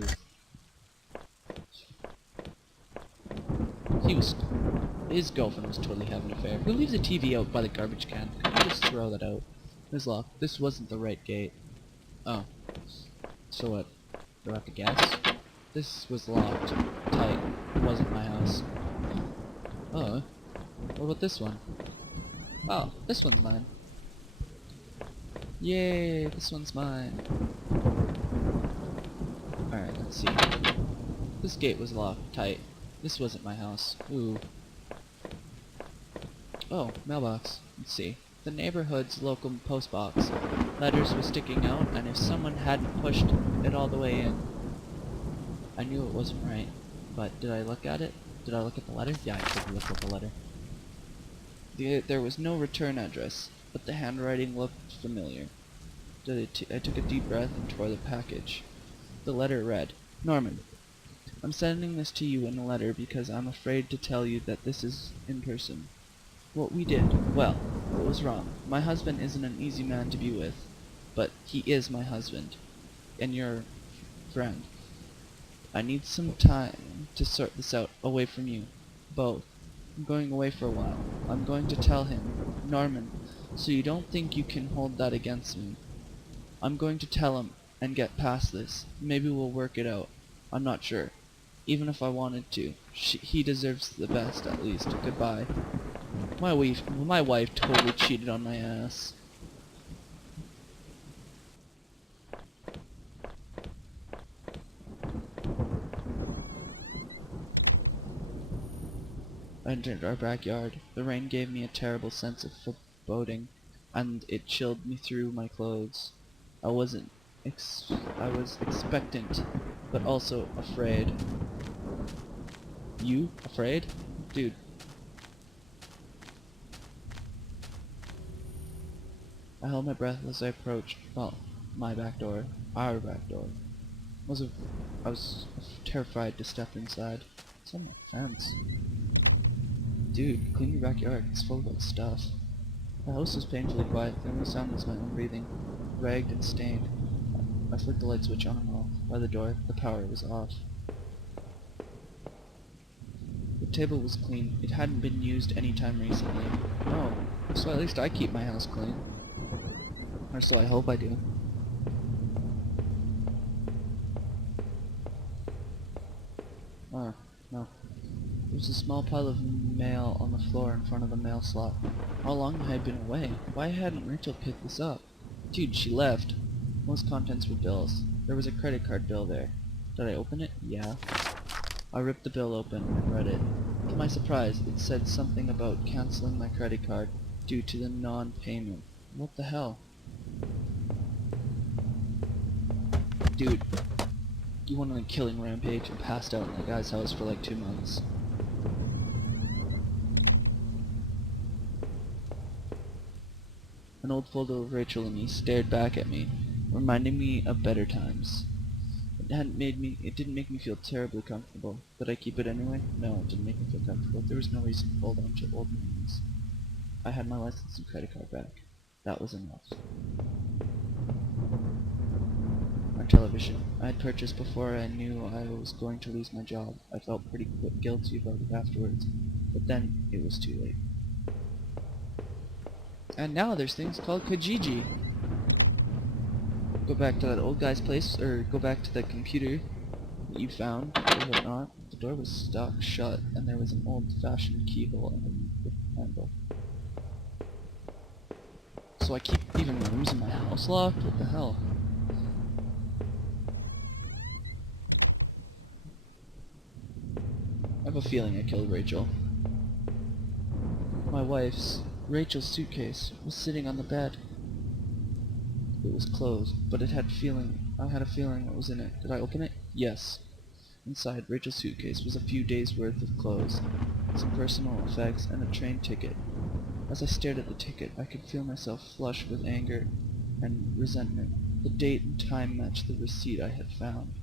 truth. His girlfriend was totally having an affair. Who leaves a TV out by the garbage can? Can you just throw that out? It was locked. This wasn't the right gate. Oh. So what? Do I have to guess? This was locked. Tight. It wasn't my house. Oh. What about this one? Oh, this one's mine. Yay, this one's mine. Alright, let's see. This gate was locked. Tight. This wasn't my house. Ooh. Oh, mailbox. Let's see. The neighborhood's local post box. Letters were sticking out, and if someone hadn't pushed it all the way in. I knew it wasn't right, but did I look at it? Did I look at the letter? Yeah, I took a look at the letter. There was no return address, but the handwriting looked familiar. I took a deep breath and tore the package. The letter read, Norman, I'm sending this to you in a letter because I'm afraid to tell you that this is in person. What we did, well, it was wrong. My husband isn't an easy man to be with, but he is my husband, and your friend. I need some time to sort this out away from you, both. I'm going away for a while. I'm going to tell him, Norman, so you don't think you can hold that against me. I'm going to tell him and get past this. Maybe we'll work it out. I'm not sure. Even if I wanted to. He deserves the best, at least. Goodbye. My wife totally cheated on my ass. I entered our backyard. The rain gave me a terrible sense of foreboding, and it chilled me through my clothes. I was expectant, but also afraid. You? Afraid? Dude. I held my breath as I approached, well, my back door, our back door. I was terrified to step inside. It's on my fence. Dude, clean your backyard. It's full of stuff. The house was painfully quiet. The only sound was my own breathing, ragged and stained. I flicked the light switch on and off. By the door, the power was off. The table was clean. It hadn't been used any time recently. Oh, so at least I keep my house clean. Or so I hope I do. Oh, no. There was a small pile of mail on the floor in front of the mail slot. How long I had been away? Why hadn't Rachel picked this up? Dude, she left. Most contents were bills. There was a credit card bill there. Did I open it? Yeah. I ripped the bill open and read it. To my surprise, it said something about canceling my credit card due to the non-payment. What the hell? Dude, you went on a killing rampage and passed out in that guy's house for like 2 months. An old photo of Rachel and me stared back at me, reminding me of better times. It didn't make me feel terribly comfortable. Did I keep it anyway? No, it didn't make me feel comfortable. There was no reason to hold on to old memories. I had my license and credit card back. That was enough. Our television. I had purchased before I knew I was going to lose my job. I felt pretty guilty about it afterwards, but then it was too late. And now there's things called Kijiji. Go back to that old guy's place, or go back to the computer that you found, or whatnot. The door was stuck shut, and there was an old-fashioned keyhole and a handle. So I keep even rooms in my house locked? What the hell? I have a feeling I killed Rachel. My wife's, Rachel's suitcase was sitting on the bed. It was closed, but I had a feeling it was in it. Did I open it? Yes. Inside Rachel's suitcase was a few days' worth of clothes, some personal effects, and a train ticket. As I stared at the ticket, I could feel myself flush with anger and resentment. The date and time matched the receipt I had found.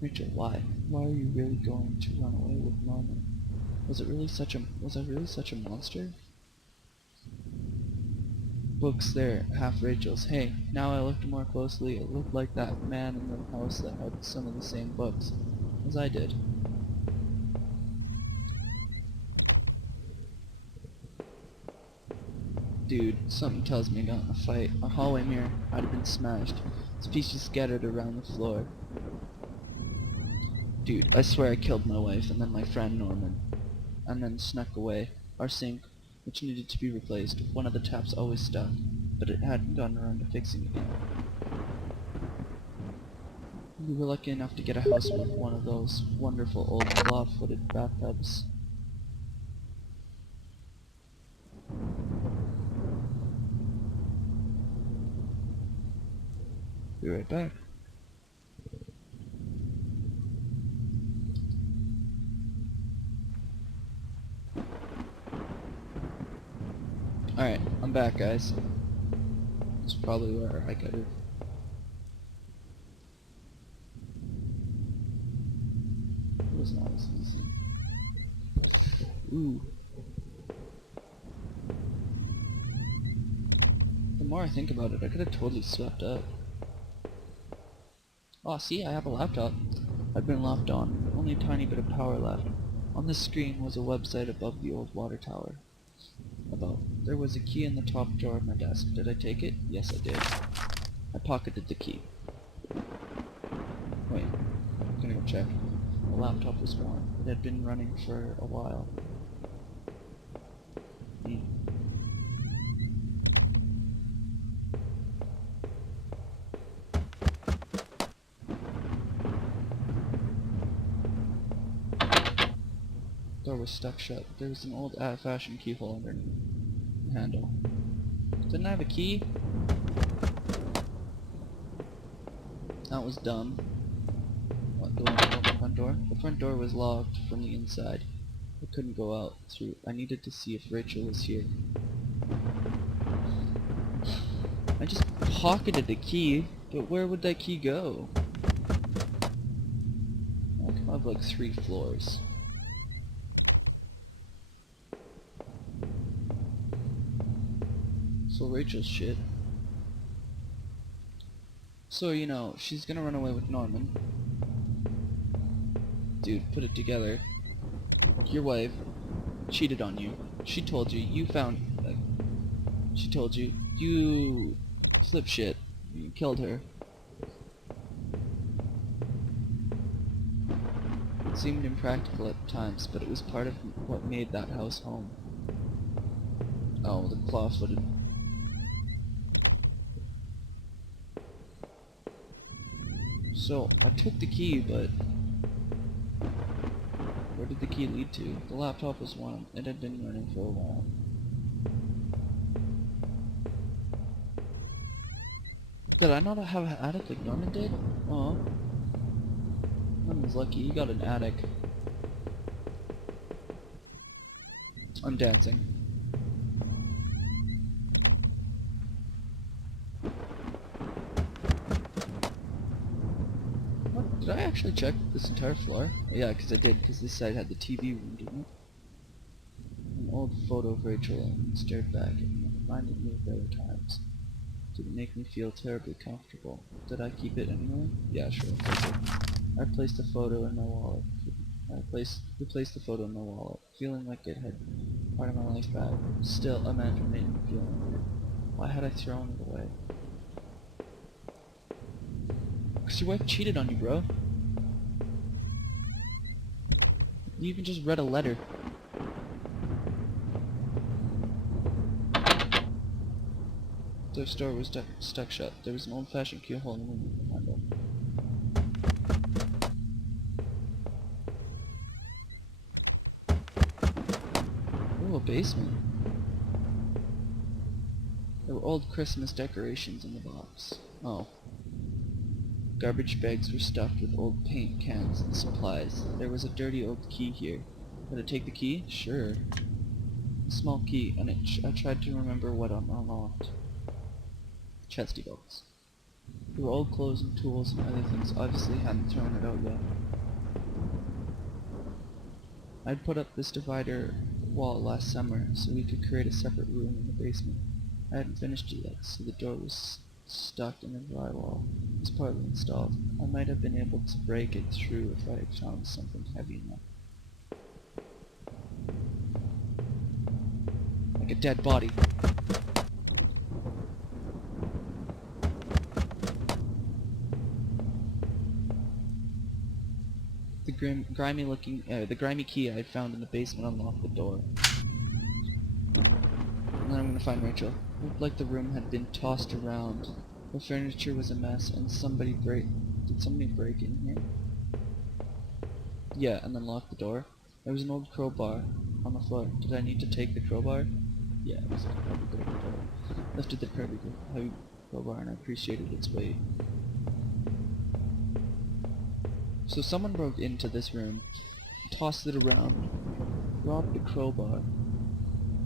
Rachel, why? Why are you really going to run away with Norman? Was I really such a monster? books there, half Rachel's. Hey, now I looked more closely, it looked like that man in the house that had some of the same books as I did. Dude, something tells me I got in a fight. Our hallway mirror had been smashed. Its pieces scattered around the floor. Dude, I swear I killed my wife and then my friend Norman. And then snuck away. Our sink, which needed to be replaced, one of the taps always stuck, but it hadn't gotten around to fixing it yet. We were lucky enough to get a house with one of those wonderful old claw-footed bathtubs. Be right back. Alright, I'm back, guys. That's probably where I could have. It was not as easy. Ooh. The more I think about it, I could have totally swept up. Oh, see, I have a laptop. I'd been left on, only a tiny bit of power left. On the screen was a website above the old water tower. There was a key in the top drawer of my desk. Did I take it? Yes, I did. I pocketed the key. Wait, I'm gonna go check. The laptop was warm. It had been running for a while. Door was stuck shut. There was an old fashioned keyhole underneath the handle. Didn't I have a key? That was dumb. What, the one from the front door? The front door was locked from the inside. I couldn't go out through. I needed to see if Rachel was here. I just pocketed the key, but where would that key go? I can have like 3 floors. So Rachel's shit. So, you know, she's gonna run away with Norman. Dude, put it together. Your wife cheated on you. She told you, you found... she told you, you flip shit. You killed her. It seemed impractical at times, but it was part of what made that house home. Oh, the claw-footed... So, I took the key, but where did the key lead to? The laptop was warm. It had been running for a while. Did I not have an attic like Norman did? Oh. Norman's lucky, he got an attic. I'm dancing. Did I actually check this entire floor? Yeah, because I did, because this side had the TV room, didn't it? An old photo of Rachel and stared back at me and reminded me of better times. Did it make me feel terribly comfortable? Did I keep it anyway? Yeah, sure. I placed the photo in my wallet. Replaced the photo in my wallet, feeling like it had part of my life back. Still, imagine made me feel weird. Why had I thrown it away? Because your wife cheated on you, bro. You even just read a letter. The door was stuck shut. There was an old-fashioned keyhole in the handle. Ooh, a basement. There were old Christmas decorations in the box. Oh. Garbage bags were stuffed with old paint cans and supplies. There was a dirty old key here. Did I take the key? Sure. A small key, and I tried to remember what unlocked. Chesty box. There were old clothes and tools and other things. Obviously hadn't thrown it out yet. I'd put up this divider wall last summer so we could create a separate room in the basement. I hadn't finished it yet, so the door was stuck in the drywall. It was partly installed. I might have been able to break it through if I had found something heavy enough. Like a dead body. The grimy key I had found in the basement unlocked the door. And then I'm gonna find Rachel. It looked like the room had been tossed around. The furniture was a mess, and did somebody break in here? Yeah, and then lock the door. There was an old crowbar on the floor. Did I need to take the crowbar? Yeah, it was probably good at the door. Lifted the heavy crowbar and I appreciated its weight. So someone broke into this room, tossed it around, robbed the crowbar,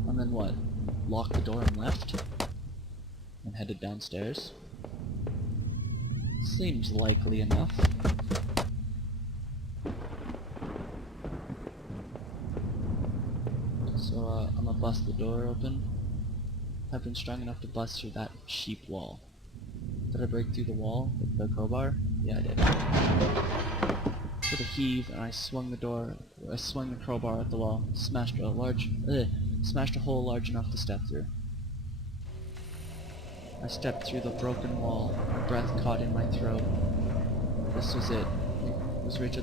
and then what? Locked the door and left? And headed downstairs? Seems likely enough. So I'm gonna bust the door open. I've been strong enough to bust through that sheep wall. Did I break through the wall with the crowbar? Yeah, I did. With a heave, and I swung the crowbar at the wall, smashed a hole large enough to step through. I stepped through the broken wall, my breath caught in my throat. This was it. Was Rachel